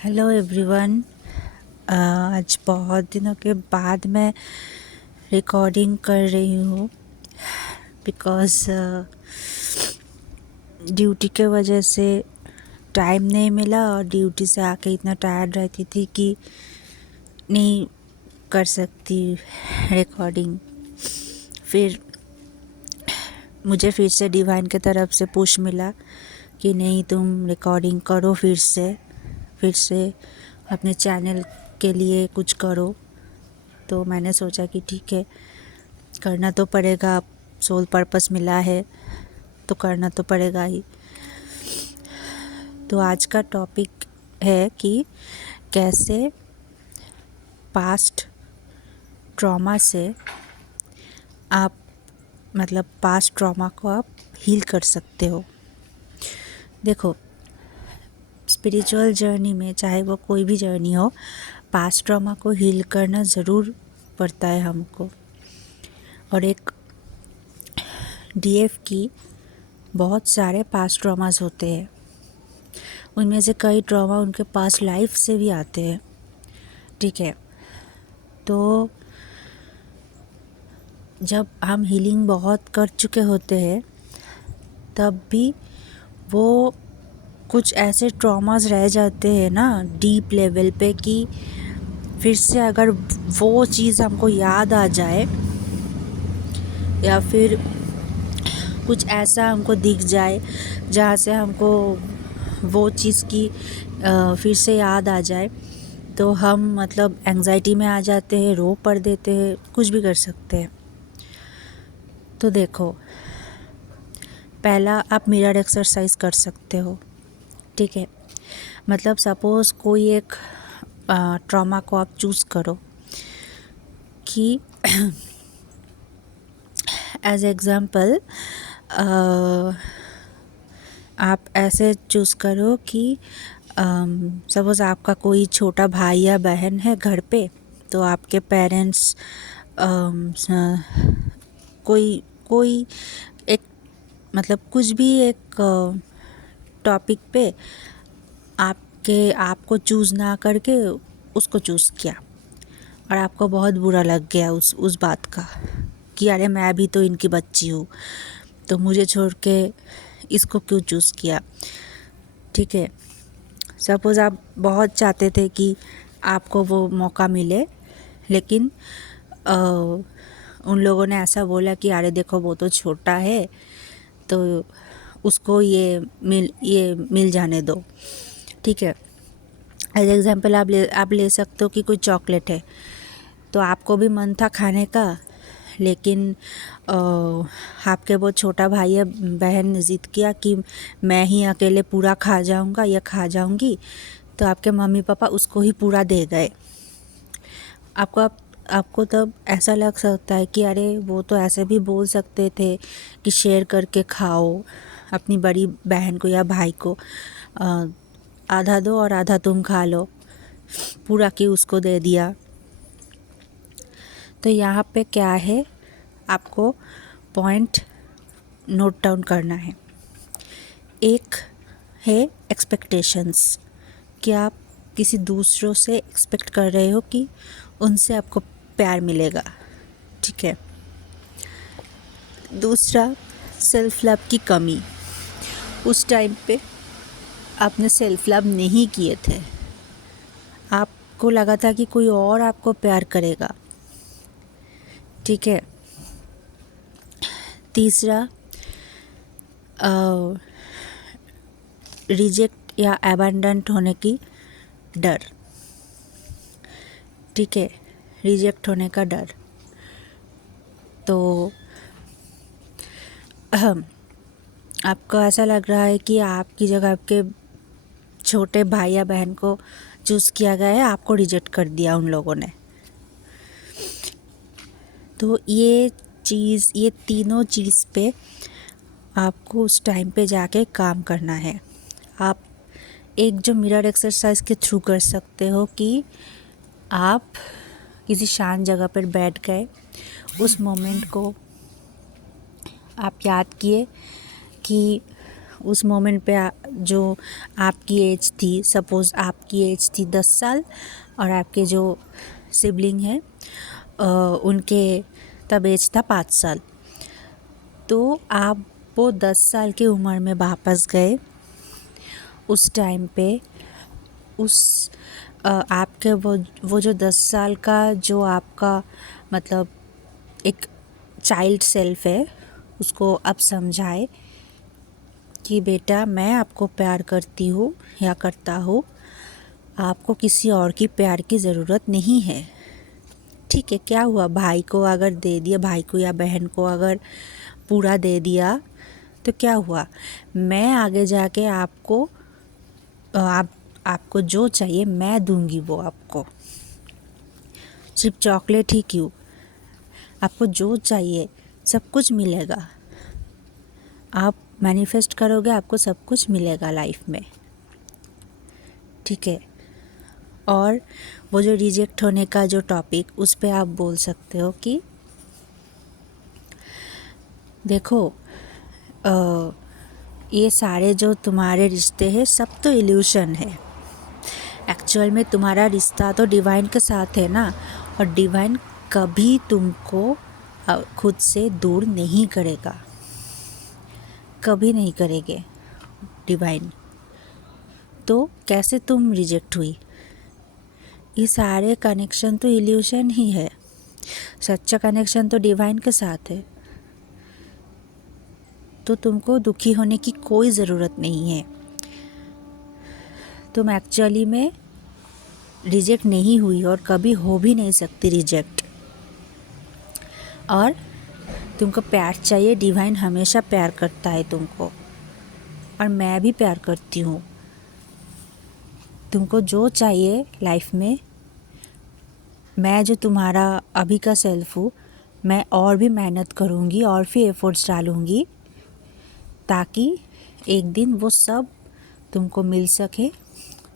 Hello everyone. आज बहुत दिनों के बाद मैं रिकॉर्डिंग कर रही हूँ बिकॉज़ ड्यूटी के वजह से टाइम नहीं मिला और ड्यूटी से आके इतना टायर्ड रहती थी कि नहीं कर सकती रिकॉर्डिंग। फिर मुझे फिर से डिवाइन के तरफ से पुश मिला कि नहीं, तुम रिकॉर्डिंग करो, फिर से अपने चैनल के लिए कुछ करो। तो मैंने सोचा कि ठीक है, करना तो पड़ेगा, अब सोल पर्पस मिला है तो करना तो पड़ेगा ही। तो आज का टॉपिक है कि कैसे पास्ट ट्रॉमा से आप पास्ट ट्रॉमा को आप हील कर सकते हो। देखो, स्पिरिचुअल जर्नी में चाहे वो कोई भी जर्नी हो, पास्ट ट्रॉमा को हील करना ज़रूर पड़ता है हमको। और एक डीएफ की बहुत सारे पास्ट ट्रॉमास होते हैं, उनमें से कई ट्रॉमा उनके पास्ट लाइफ से भी आते हैं। ठीक है, तो जब हम हीलिंग बहुत कर चुके होते हैं तब भी वो कुछ ऐसे ट्रॉमास रह जाते हैं ना डीप लेवल पे, कि फिर से अगर वो चीज़ हमको याद आ जाए या फिर कुछ ऐसा हमको दिख जाए जहाँ से हमको वो चीज़ की फिर से याद आ जाए, तो हम एंजाइटी में आ जाते हैं, रो पड़ देते हैं, कुछ भी कर सकते हैं। तो देखो, पहला आप मिरर एक्सरसाइज कर सकते हो। ठीक है, सपोज़ कोई एक ट्रॉमा को आप चूज़ करो कि एज एग्ज़ाम्पल आप ऐसे चूज़ करो कि सपोज़ आपका कोई छोटा भाई या बहन है घर पे, तो आपके पेरेंट्स कोई कोई एक कुछ भी एक टॉपिक पे आपको चूज़ ना करके उसको चूज़ किया और आपको बहुत बुरा लग गया उस बात का कि अरे मैं भी तो इनकी बच्ची हूँ, तो मुझे छोड़ के इसको क्यों चूज़ किया। ठीक है, सपोज़ आप बहुत चाहते थे कि आपको वो मौका मिले, लेकिन उन लोगों ने ऐसा बोला कि अरे देखो वो तो छोटा है, तो उसको ये मिल जाने दो। ठीक है, एज एग्ज़ाम्पल आप ले सकते हो कि कोई चॉकलेट है, तो आपको भी मन था खाने का, लेकिन आपके वो छोटा भाई या बहन ने ज़िद किया कि मैं ही अकेले पूरा खा जाऊंगा या खा जाऊंगी, तो आपके मम्मी पापा उसको ही पूरा दे गए। आपको तब ऐसा लग सकता है कि अरे वो तो ऐसे भी बोल सकते थे कि शेयर करके खाओ, अपनी बड़ी बहन को या भाई को आधा दो और आधा तुम खा लो, पूरा की उसको दे दिया। तो यहाँ पे क्या है, आपको पॉइंट नोट डाउन करना है। एक है एक्सपेक्टेशंस, कि आप किसी दूसरों से एक्सपेक्ट कर रहे हो कि उनसे आपको प्यार मिलेगा। ठीक है, दूसरा सेल्फ लव की कमी, उस टाइम पे आपने सेल्फ लव नहीं किए थे, आपको लगा था कि कोई और आपको प्यार करेगा। ठीक है, तीसरा रिजेक्ट या अबैंडन्ड होने की डर। ठीक है, रिजेक्ट होने का डर। तो आपको ऐसा लग रहा है कि आपकी जगह आपके छोटे भाई या बहन को चूज़ किया गया है, आपको रिजेक्ट कर दिया उन लोगों ने। तो ये तीनों चीज़ पे आपको उस टाइम पे जाके काम करना है। आप एक जो मिरर एक्सरसाइज के थ्रू कर सकते हो कि आप किसी शांत जगह पर बैठ गए, उस मोमेंट को आप याद किए कि उस मोमेंट पे जो आपकी एज थी, सपोज़ आपकी एज थी 10 साल और आपके जो सिबलिंग है उनके तब एज था 5 साल, तो आप वो 10 साल की उम्र में वापस गए। उस टाइम पे उस आपके वो जो 10 साल का जो आपका मतलब एक चाइल्ड सेल्फ है, उसको अब समझाए कि बेटा मैं आपको प्यार करती हूँ या करता हूँ, आपको किसी और की प्यार की ज़रूरत नहीं है। ठीक है, क्या हुआ, भाई को अगर दे दिया, भाई को या बहन को अगर पूरा दे दिया तो क्या हुआ, मैं आगे जाके आपको आपको जो चाहिए मैं दूंगी, वो आपको सिर्फ चॉकलेट ही क्यों, आपको जो चाहिए सब कुछ मिलेगा। आप मैनिफेस्ट करोगे, आपको सब कुछ मिलेगा लाइफ में। ठीक है, और वो जो रिजेक्ट होने का जो टॉपिक, उस पे आप बोल सकते हो कि देखो ये सारे जो तुम्हारे रिश्ते हैं सब तो इल्यूशन है। एक्चुअल में तुम्हारा रिश्ता तो डिवाइन के साथ है ना, और डिवाइन कभी तुमको खुद से दूर नहीं करेगा, कभी नहीं करेंगे डिवाइन। तो कैसे तुम रिजेक्ट हुई, ये सारे कनेक्शन तो इल्यूशन ही है, सच्चा कनेक्शन तो डिवाइन के साथ है। तो तुमको दुखी होने की कोई ज़रूरत नहीं है। तुम एक्चुअली में रिजेक्ट नहीं हुई और कभी हो भी नहीं सकती रिजेक्ट। और तुमको प्यार चाहिए, डिवाइन हमेशा प्यार करता है तुमको, और मैं भी प्यार करती हूँ। तुमको जो चाहिए लाइफ में, मैं जो तुम्हारा अभी का सेल्फ हूँ, मैं और भी मेहनत करूँगी और भी एफर्ट्स डालूँगी ताकि एक दिन वो सब तुमको मिल सके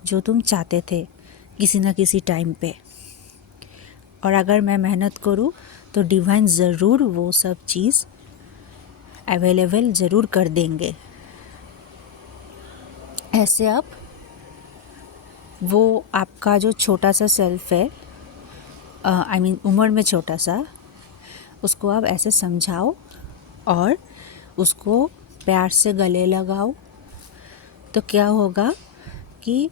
जो तुम चाहते थे किसी न किसी टाइम पे। और अगर मैं मेहनत करूँ तो डिवाइन ज़रूर वो सब चीज़ अवेलेबल ज़रूर कर देंगे। ऐसे अब वो आपका जो छोटा सा सेल्फ है, आई मीन उम्र में छोटा सा, उसको आप ऐसे समझाओ और उसको प्यार से गले लगाओ। तो क्या होगा कि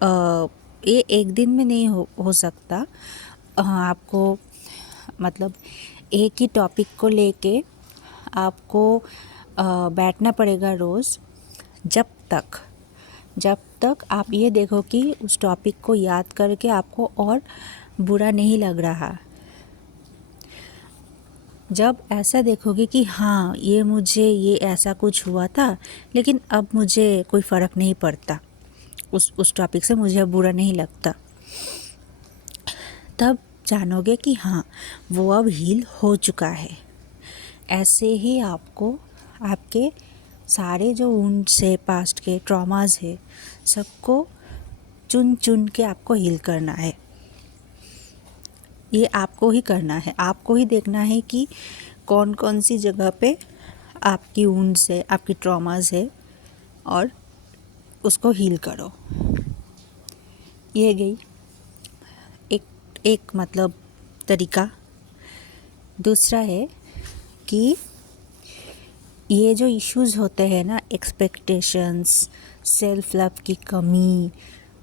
ये एक दिन में नहीं हो सकता। आपको मतलब एक ही टॉपिक को लेके आपको बैठना पड़ेगा रोज़, जब तक आप ये देखो कि उस टॉपिक को याद करके आपको और बुरा नहीं लग रहा। जब ऐसा देखोगे कि हाँ ये ऐसा कुछ हुआ था, लेकिन अब मुझे कोई फ़र्क नहीं पड़ता, उस टॉपिक से मुझे अब बुरा नहीं लगता, तब जानोगे कि हाँ वो अब हील हो चुका है। ऐसे ही आपको आपके सारे जो वुंड्स है, पास्ट के ट्रॉमास है, सबको चुन चुन के आपको हील करना है। ये आपको ही करना है, आपको ही देखना है कि कौन कौन सी जगह पे आपकी वुंड्स है, आपकी ट्रॉमास है, और उसको हील करो। ये गई एक मतलब तरीका। दूसरा है कि ये जो इश्यूज़ होते हैं ना, एक्सपेक्टेशंस, सेल्फ लव की कमी,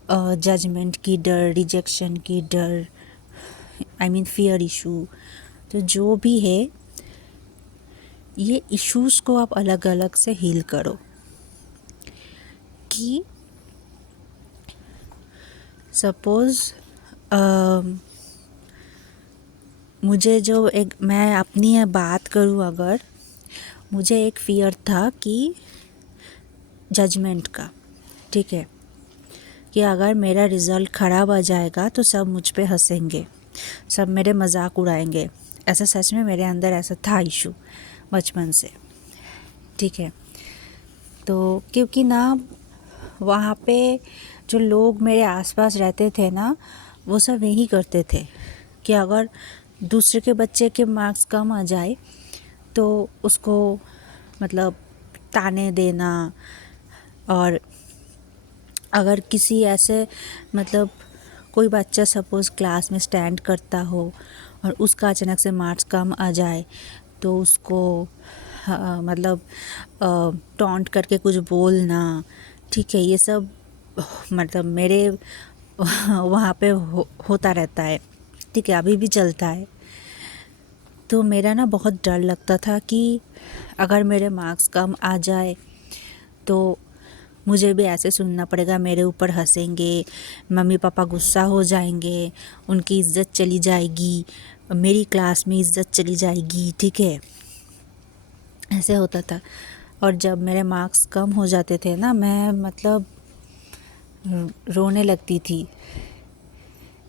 जजमेंट की डर, रिजेक्शन की डर, आई मीन फियर इशू, तो जो भी है ये इश्यूज़ को आप अलग अलग से हील करो। कि सपोज़ मुझे जो मैं अपनी बात करूँ, अगर मुझे एक फ़ियर था कि जजमेंट का, ठीक है, कि अगर मेरा रिज़ल्ट ख़राब आ जाएगा तो सब मुझ पे हंसेंगे, सब मेरे मजाक उड़ाएंगे। ऐसा सच में मेरे अंदर ऐसा था इशू बचपन से। ठीक है, तो क्योंकि ना वहाँ पे जो लोग मेरे आसपास रहते थे ना, वो सब यही करते थे कि अगर दूसरे के बच्चे के मार्क्स कम आ जाए तो उसको मतलब ताने देना, और अगर किसी ऐसे मतलब कोई बच्चा सपोज़ क्लास में स्टैंड करता हो और उसका अचानक से मार्क्स कम आ जाए तो उसको मतलब टॉन्ट करके कुछ बोलना, ठीक है, ये सब मतलब मेरे वहाँ पे होता रहता है, ठीक है, अभी भी चलता है। तो मेरा ना बहुत डर लगता था कि अगर मेरे मार्क्स कम आ जाए तो मुझे भी ऐसे सुनना पड़ेगा, मेरे ऊपर हंसेंगे, मम्मी पापा गुस्सा हो जाएंगे, उनकी इज़्ज़त चली जाएगी, मेरी क्लास में इज़्ज़त चली जाएगी, ठीक है, ऐसे होता था। और जब मेरे मार्क्स कम हो जाते थे ना, मैं मतलब रोने लगती थी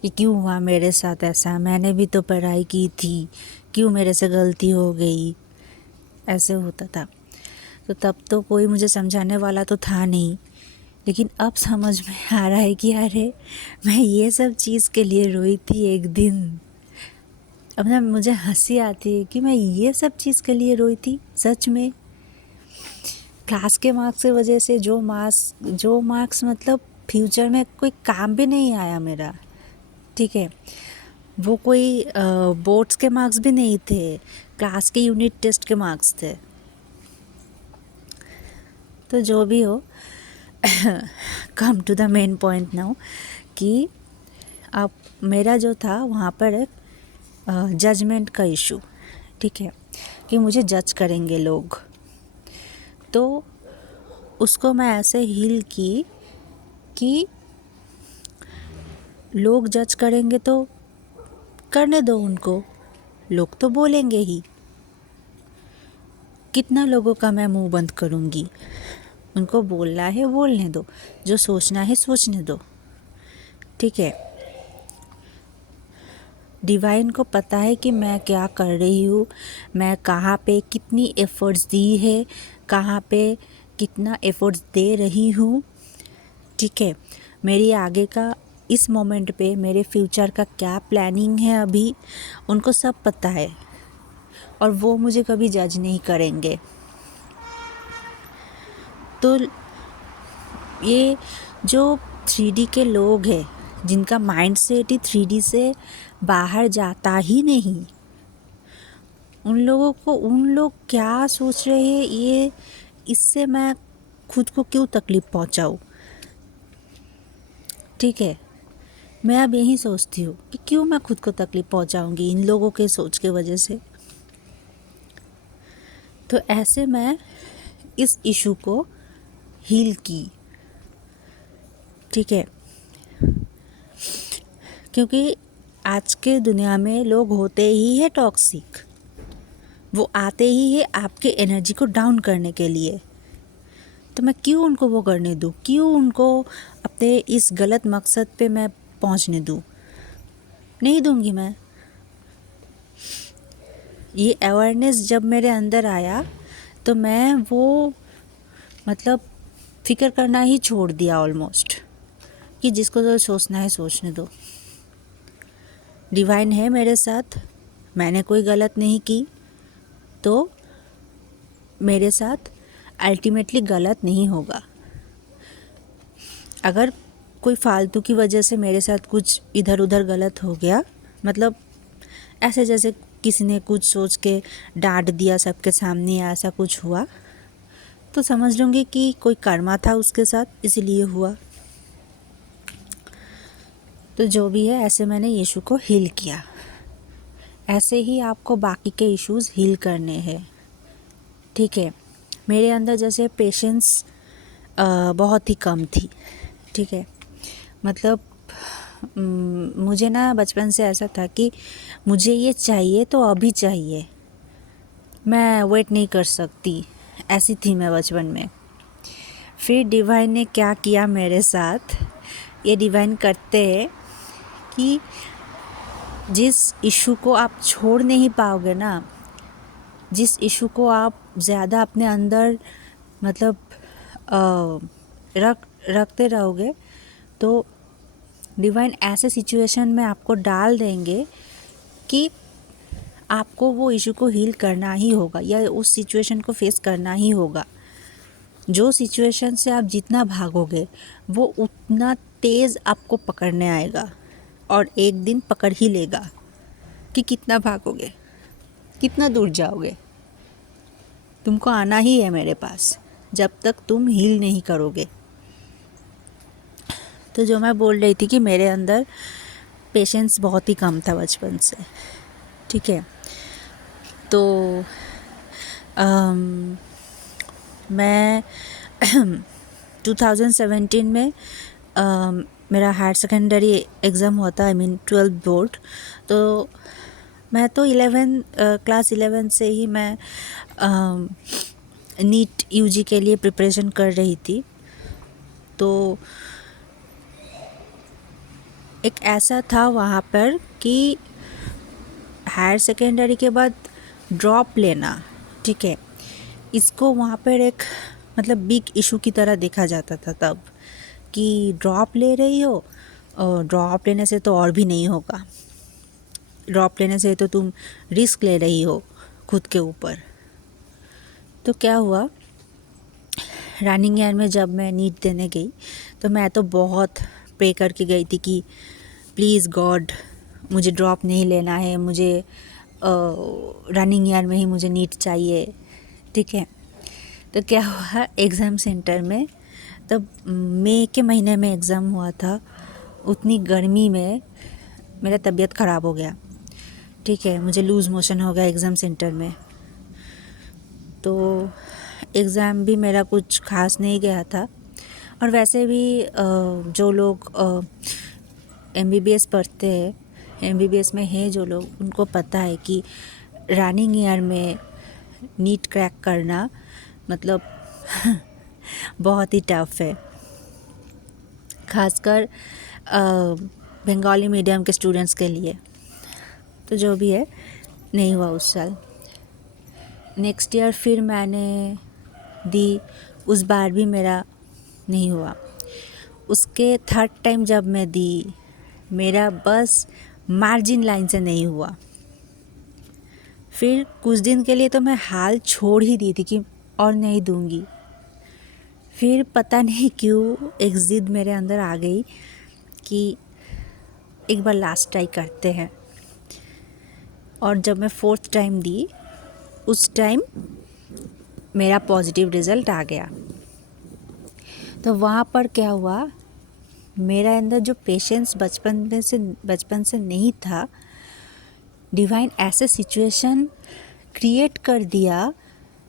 कि क्यों हुआ मेरे साथ ऐसा, मैंने भी तो पढ़ाई की थी, क्यों मेरे से गलती हो गई, ऐसे होता था। तो तब तो कोई मुझे समझाने वाला तो था नहीं, लेकिन अब समझ में आ रहा है कि अरे मैं ये सब चीज़ के लिए रोई थी एक दिन। अब ना मुझे हंसी आती है कि मैं ये सब चीज़ के लिए रोई थी सच में। क्लास के मार्क्स की वजह से जो मार्क्स मतलब फ्यूचर में कोई काम भी नहीं आया मेरा, ठीक है, वो कोई बोर्ड्स के मार्क्स भी नहीं थे, क्लास के यूनिट टेस्ट के मार्क्स थे। तो जो भी हो, come to the main point now कि अब मेरा जो था वहाँ पर एक जजमेंट का इशू, ठीक है, कि मुझे जज करेंगे लोग। तो उसको मैं ऐसे हील की कि लोग जज करेंगे तो करने दो उनको, लोग तो बोलेंगे ही, कितना लोगों का मैं मुंह बंद करूँगी, उनको बोलना है बोलने दो, जो सोचना है सोचने दो, ठीक है। डिवाइन को पता है कि मैं क्या कर रही हूँ, मैं कहाँ पे कितनी एफ़र्ट्स दी है, कहाँ पे कितना एफ़र्ट्स दे रही हूँ, ठीक है, मेरी आगे का इस मोमेंट पे मेरे फ्यूचर का क्या प्लानिंग है अभी, उनको सब पता है और वो मुझे कभी जज नहीं करेंगे। तो ये जो 3D के लोग हैं जिनका माइंड सेट ही 3D से बाहर जाता ही नहीं, उन लोग क्या सोच रहे हैं, ये इससे मैं खुद को क्यों तकलीफ़ पहुंचाऊं, ठीक है। मैं अब यही सोचती हूँ कि क्यों मैं खुद को तकलीफ़ पहुंचाऊंगी इन लोगों के सोच के वजह से। तो ऐसे मैं इस इशू को हील की, ठीक है, क्योंकि आज के दुनिया में लोग होते ही है टॉक्सिक, वो आते ही है आपके एनर्जी को डाउन करने के लिए। तो मैं क्यों उनको वो करने दूँ, क्यों उनको अपने इस गलत मकसद पे मैं पहुंचने दूँ, नहीं दूंगी मैं। ये अवेयरनेस जब मेरे अंदर आया तो मैं वो मतलब फिक्र करना ही छोड़ दिया ऑलमोस्ट, कि जिसको जो सोचना है सोचने दो। डिवाइन है मेरे साथ, मैंने कोई गलत नहीं की, तो मेरे साथ अल्टीमेटली गलत नहीं होगा। अगर कोई फालतू की वजह से मेरे साथ कुछ इधर उधर गलत हो गया, मतलब ऐसे जैसे किसी ने कुछ सोच के डांट दिया सबके सामने, ऐसा कुछ हुआ, तो समझ लूँगी कि कोई कर्मा था उसके साथ, इसीलिए हुआ। तो जो भी है, ऐसे मैंने यीशु को हील किया। ऐसे ही आपको बाकी के इश्यूज़ हील करने हैं, ठीक है। मेरे अंदर जैसे पेशेंस बहुत ही कम थी, ठीक है, मतलब मुझे ना बचपन से ऐसा था कि मुझे ये चाहिए तो अभी चाहिए, मैं वेट नहीं कर सकती, ऐसी थी मैं बचपन में। फिर डिवाइन ने क्या किया मेरे साथ, ये डिवाइन करते हैं कि जिस इशू को आप छोड़ नहीं पाओगे ना, जिस इशू को आप ज़्यादा अपने अंदर मतलब रखते रहोगे, तो डिवाइन ऐसे सिचुएशन में आपको डाल देंगे कि आपको वो इशू को हील करना ही होगा या उस सिचुएशन को फेस करना ही होगा। जो सिचुएशन से आप जितना भागोगे वो उतना तेज़ आपको पकड़ने आएगा, और एक दिन पकड़ ही लेगा कि कितना भागोगे, कितना दूर जाओगे। तुमको आना ही है मेरे पास जब तक तुम हील नहीं करोगे। तो जो मैं बोल रही थी कि मेरे अंदर पेशेंस बहुत ही कम था बचपन से, ठीक है। तो मैं 2017 में मेरा हायर सेकेंडरी एग्ज़ाम हुआ था, आई मीन 12th बोर्ड। तो मैं तो क्लास 11 से ही मैं नीट यूजी के लिए प्रिपरेशन कर रही थी। तो एक ऐसा था वहाँ पर कि हायर सेकेंडरी के बाद ड्रॉप लेना, ठीक है, इसको वहाँ पर एक मतलब बिग इशू की तरह देखा जाता था तब, कि ड्रॉप ले रही हो और ड्रॉप लेने से तो और भी नहीं होगा, ड्रॉप लेने से तो तुम रिस्क ले रही हो खुद के ऊपर। तो क्या हुआ, रनिंग ईयर में जब मैं नीट देने गई तो मैं तो बहुत प्रे करके गई थी कि प्लीज़ गॉड मुझे ड्रॉप नहीं लेना है, मुझे रनिंग ईयर में ही मुझे नीट चाहिए, ठीक है। तो क्या हुआ, एग्ज़ाम सेंटर में तब मई के महीने में एग्ज़ाम हुआ था, उतनी गर्मी में मेरा तबीयत ख़राब हो गया, ठीक है, मुझे लूज़ मोशन हो गया एग्ज़ाम सेंटर में। तो एग्ज़ाम भी मेरा कुछ खास नहीं गया था। और वैसे भी जो लोग MBBS पढ़ते हैं, MBBS में हैं जो लोग, उनको पता है कि रनिंग ईयर में नीट क्रैक करना मतलब बहुत ही टफ है, खासकर बंगाली मीडियम के स्टूडेंट्स के लिए। तो जो भी है, नहीं हुआ उस साल। नेक्स्ट ईयर फिर मैंने दी, उस बार भी मेरा नहीं हुआ। उसके थर्ड टाइम जब मैं दी, मेरा बस मार्जिन लाइन से नहीं हुआ। फिर कुछ दिन के लिए तो मैं हाल छोड़ ही दी थी कि और नहीं दूंगी। फिर पता नहीं क्यों एक ज़िद मेरे अंदर आ गई कि एक बार लास्ट ट्राई करते हैं। और जब मैं फोर्थ टाइम दी, उस टाइम मेरा पॉजिटिव रिज़ल्ट आ गया। तो वहाँ पर क्या हुआ, मेरा अंदर जो पेशेंस बचपन से नहीं था, डिवाइन ऐसे सिचुएशन क्रिएट कर दिया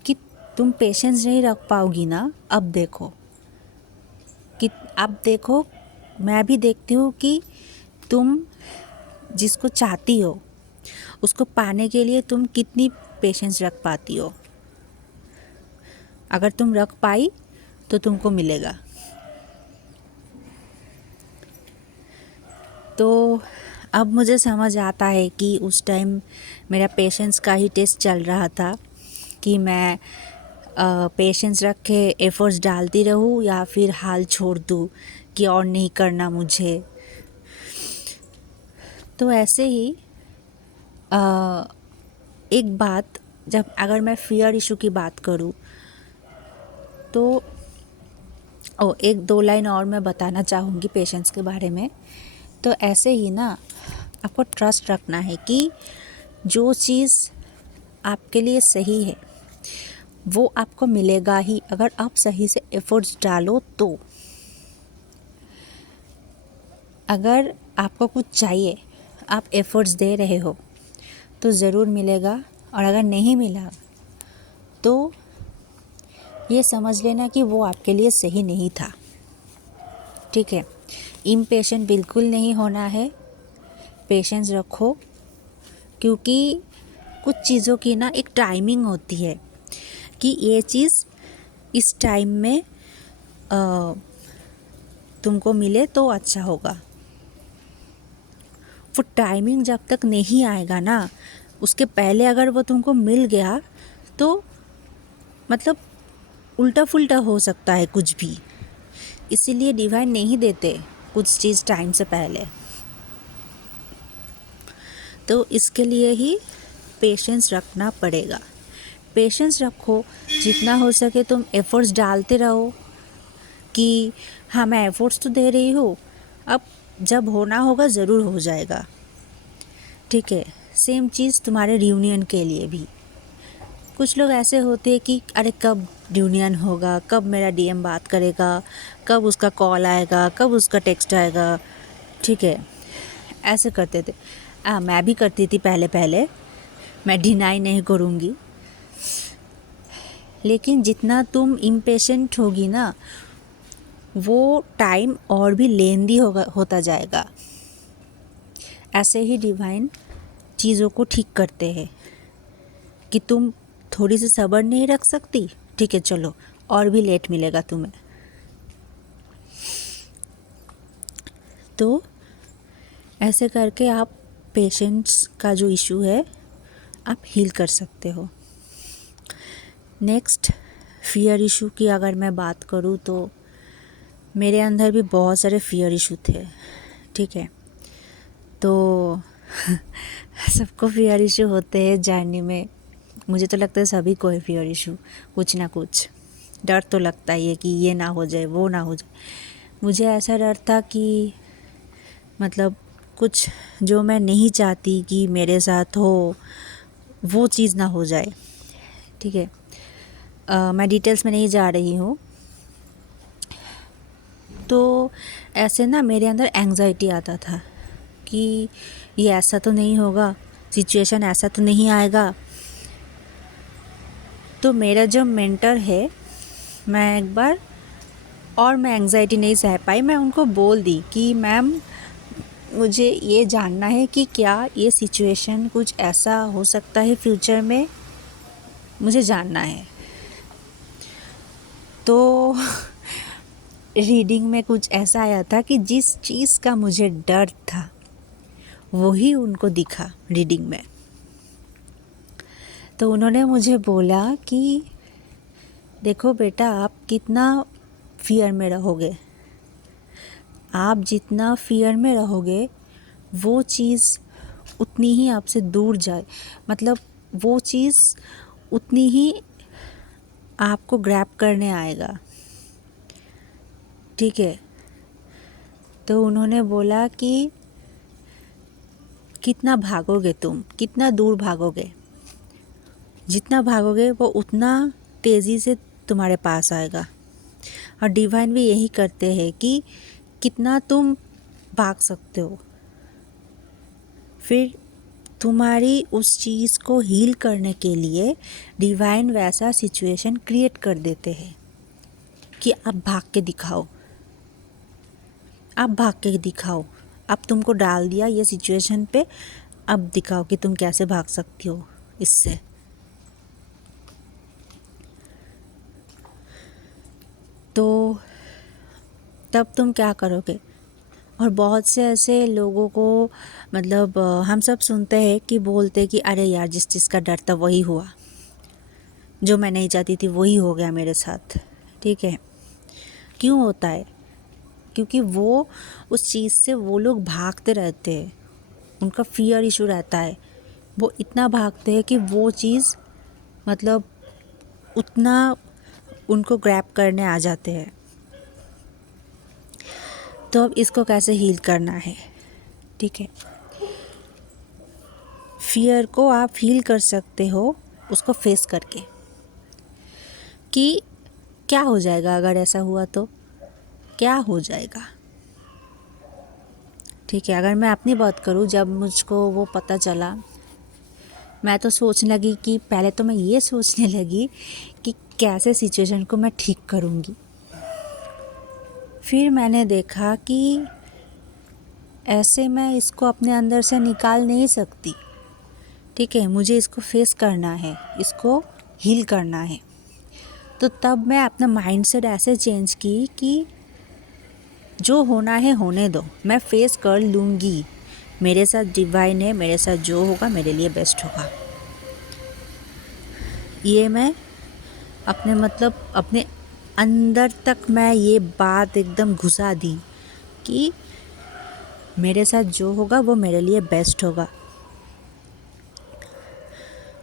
कि तुम पेशेंस नहीं रख पाओगी ना। अब देखो मैं भी देखती हूँ कि तुम जिसको चाहती हो उसको पाने के लिए तुम कितनी पेशेंस रख पाती हो। अगर तुम रख पाई तो तुमको मिलेगा। तो अब मुझे समझ आता है कि उस टाइम मेरा पेशेंस का ही टेस्ट चल रहा था कि मैं पेशेंस रख के एफर्ट्स डालती रहूँ या फिर हाल छोड़ दूँ कि और नहीं करना मुझे। तो ऐसे ही एक बात, जब अगर मैं फियर इशू की बात करूँ तो एक दो लाइन और मैं बताना चाहूँगी पेशेंस के बारे में। तो ऐसे ही ना, आपको ट्रस्ट रखना है कि जो चीज़ आपके लिए सही है वो आपको मिलेगा ही, अगर आप सही से एफर्ट्स डालो तो। अगर आपको कुछ चाहिए, आप एफर्ट्स दे रहे हो तो ज़रूर मिलेगा, और अगर नहीं मिला तो ये समझ लेना कि वो आपके लिए सही नहीं था, ठीक है। इम्पेशेंट बिल्कुल नहीं होना है, पेशेंस रखो, क्योंकि कुछ चीज़ों की ना एक टाइमिंग होती है कि ये चीज़ इस टाइम में तुमको मिले तो अच्छा होगा। वो टाइमिंग जब तक नहीं आएगा ना, उसके पहले अगर वो तुमको मिल गया तो मतलब उल्टा फुल्टा हो सकता है कुछ भी। इसीलिए डिवाइन नहीं देते कुछ चीज़ टाइम से पहले। तो इसके लिए ही पेशेंस रखना पड़ेगा। पेशेंस रखो, जितना हो सके तुम एफ़र्ट्स डालते रहो कि हाँ मैं एफ़र्ट्स तो दे रही हूँ, अब जब होना होगा ज़रूर हो जाएगा, ठीक है। सेम चीज़ तुम्हारे रियूनियन के लिए भी। कुछ लोग ऐसे होते हैं कि अरे कब रियूनियन होगा, कब मेरा डीएम बात करेगा, कब उसका कॉल आएगा, कब उसका टेक्स्ट आएगा, ठीक है, ऐसे करते थे। मैं भी करती थी पहले पहले, मैं डिनाई नहीं करूँगी, लेकिन जितना तुम इम्पेशेंट होगी ना, वो टाइम और भी लेंदी होता जाएगा। ऐसे ही डिवाइन चीज़ों को ठीक करते हैं कि तुम थोड़ी सी सब्र नहीं रख सकती, ठीक है चलो और भी लेट मिलेगा तुम्हें। तो ऐसे करके आप पेशेंस का जो इशू है आप हील कर सकते हो। नेक्स्ट, फियर इशू की अगर मैं बात करूँ तो मेरे अंदर भी बहुत सारे फियर इशू थे, ठीक है। तो सबको फियर इशू होते हैं जर्नी में। मुझे तो लगता है सभी को है फियर इशू, कुछ ना कुछ डर तो लगता ही है कि ये ना हो जाए, वो ना हो जाए। मुझे ऐसा डर था कि मतलब कुछ जो मैं नहीं चाहती कि मेरे साथ हो, वो चीज़ ना हो जाए, ठीक है। मैं डिटेल्स में नहीं जा रही हूँ। तो ऐसे ना मेरे अंदर एंग्जाइटी आता था कि ये ऐसा तो नहीं होगा, सिचुएशन ऐसा तो नहीं आएगा। तो मेरा जो मेंटर है, मैं एक बार और मैं एंग्जाइटी नहीं सह पाई, मैं उनको बोल दी कि मैम मुझे ये जानना है कि क्या ये सिचुएशन कुछ ऐसा हो सकता है फ्यूचर में, मुझे जानना है। तो रीडिंग में कुछ ऐसा आया था कि जिस चीज़ का मुझे डर था वही उनको दिखा रीडिंग में। तो उन्होंने मुझे बोला कि देखो बेटा, आप कितना फियर में रहोगे, आप जितना फियर में रहोगे वो चीज़ उतनी ही आपसे दूर जाए, मतलब वो चीज़ उतनी ही आपको ग्रैब करने आएगा, ठीक है। तो उन्होंने बोला कि कितना भागोगे तुम, कितना दूर भागोगे, जितना भागोगे वो उतना तेज़ी से तुम्हारे पास आएगा। और डिवाइन भी यही करते हैं कि कितना तुम भाग सकते हो, फिर तुम्हारी उस चीज़ को हील करने के लिए डिवाइन वैसा सिचुएशन क्रिएट कर देते हैं कि आप भाग के दिखाओ, आप भाग के दिखाओ। अब तुमको डाल दिया ये सिचुएशन पे, अब दिखाओ कि तुम कैसे भाग सकती हो इससे। तो तब तुम क्या करोगे? और बहुत से ऐसे लोगों को मतलब हम सब सुनते हैं कि बोलते कि अरे यार जिस चीज़ का डर था वही हुआ, जो मैं नहीं चाहती थी वही हो गया मेरे साथ, ठीक है। क्यों होता है? क्योंकि वो उस चीज़ से वो लोग भागते रहते हैं, उनका फियर इशू रहता है। वो इतना भागते हैं कि वो चीज़ मतलब उतना उनको ग्रैब करने आ जाते हैं। तो अब इसको कैसे हील करना है, ठीक है। फियर को आप हील कर सकते हो उसको फेस करके, कि क्या हो जाएगा अगर ऐसा हुआ तो क्या हो जाएगा, ठीक है। अगर मैं अपनी बात करूँ, जब मुझको वो पता चला, मैं तो सोचने लगी कि पहले तो मैं ये सोचने लगी कि कैसे सिचुएशन को मैं ठीक करूँगी। फिर मैंने देखा कि ऐसे मैं इसको अपने अंदर से निकाल नहीं सकती, ठीक है। मुझे इसको फेस करना है, इसको हील करना है। तो तब मैं अपना माइंडसेट ऐसे चेंज की कि जो होना है होने दो, मैं फेस कर लूँगी, मेरे साथ डिवाइन है, मेरे साथ जो होगा मेरे लिए बेस्ट होगा। ये मैं अपने मतलब अपने अंदर तक मैं ये बात एकदम घुसा दी कि मेरे साथ जो होगा वो मेरे लिए बेस्ट होगा।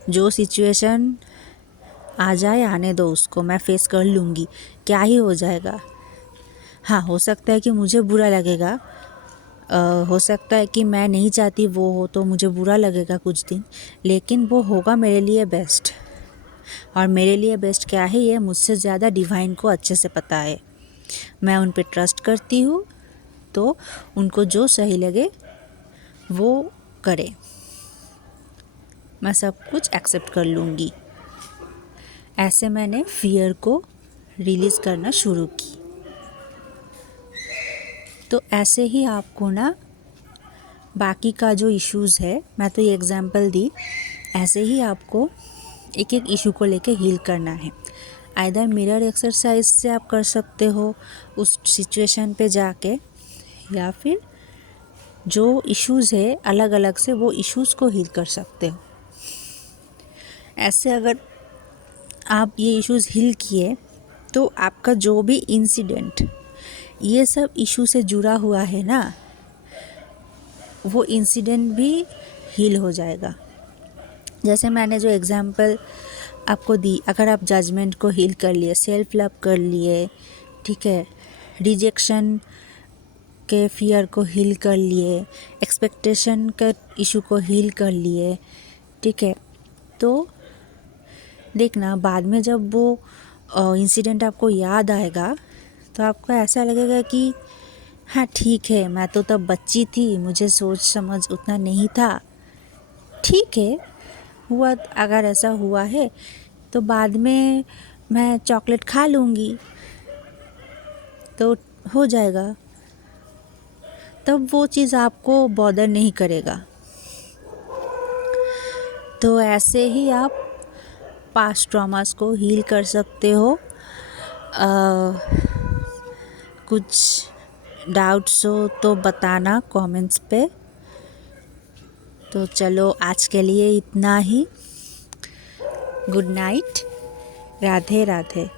जो सिचुएशन आ जाए आने दो उसको, मैं फेस कर लूँगी, क्या ही हो जाएगा। हाँ, हो सकता है कि मुझे बुरा लगेगा, हो सकता है कि मैं नहीं चाहती वो हो तो मुझे बुरा लगेगा कुछ दिन, लेकिन वो होगा मेरे लिए बेस्ट। और मेरे लिए बेस्ट क्या है ये मुझसे ज़्यादा डिवाइन को अच्छे से पता है। मैं उन पे ट्रस्ट करती हूँ, तो उनको जो सही लगे वो करे, मैं सब कुछ एक्सेप्ट कर लूँगी। ऐसे मैंने फियर को रिलीज़ करना शुरू की। तो ऐसे ही आपको ना बाकी का जो इश्यूज़ है, मैं तो ये एग्जांपल दी, ऐसे ही आपको एक एक इशू को लेके हील करना है। आइदर मिरर एक्सरसाइज से आप कर सकते हो उस सिचुएशन पे जाके, या फिर जो इश्यूज़ है अलग अलग से वो इश्यूज़ को हील कर सकते हो। ऐसे अगर आप ये इश्यूज़ हील किए तो आपका जो भी इंसिडेंट ये सब इशू से जुड़ा हुआ है ना, वो इंसिडेंट भी हील हो जाएगा। जैसे मैंने जो एग्जांपल आपको दी, अगर आप जजमेंट को हील कर लिए, सेल्फ लव कर लिए, ठीक है, रिजेक्शन के फियर को हील कर लिए, एक्सपेक्टेशन के इशू को हील कर लिए, ठीक है, तो देखना बाद में जब वो इंसिडेंट आपको याद आएगा तो आपको ऐसा लगेगा कि हाँ ठीक है, मैं तो तब बच्ची थी, मुझे सोच समझ उतना नहीं था, ठीक है हुआ। अगर ऐसा हुआ है तो बाद में मैं चॉकलेट खा लूँगी तो हो जाएगा, तब वो चीज़ आपको बॉदर नहीं करेगा। तो ऐसे ही आप पास्ट ट्रॉमास को हील कर सकते हो। कुछ डाउट्स हो तो बताना कमेंट्स पे। तो चलो आज के लिए इतना ही। Good night, Radhe Radhe.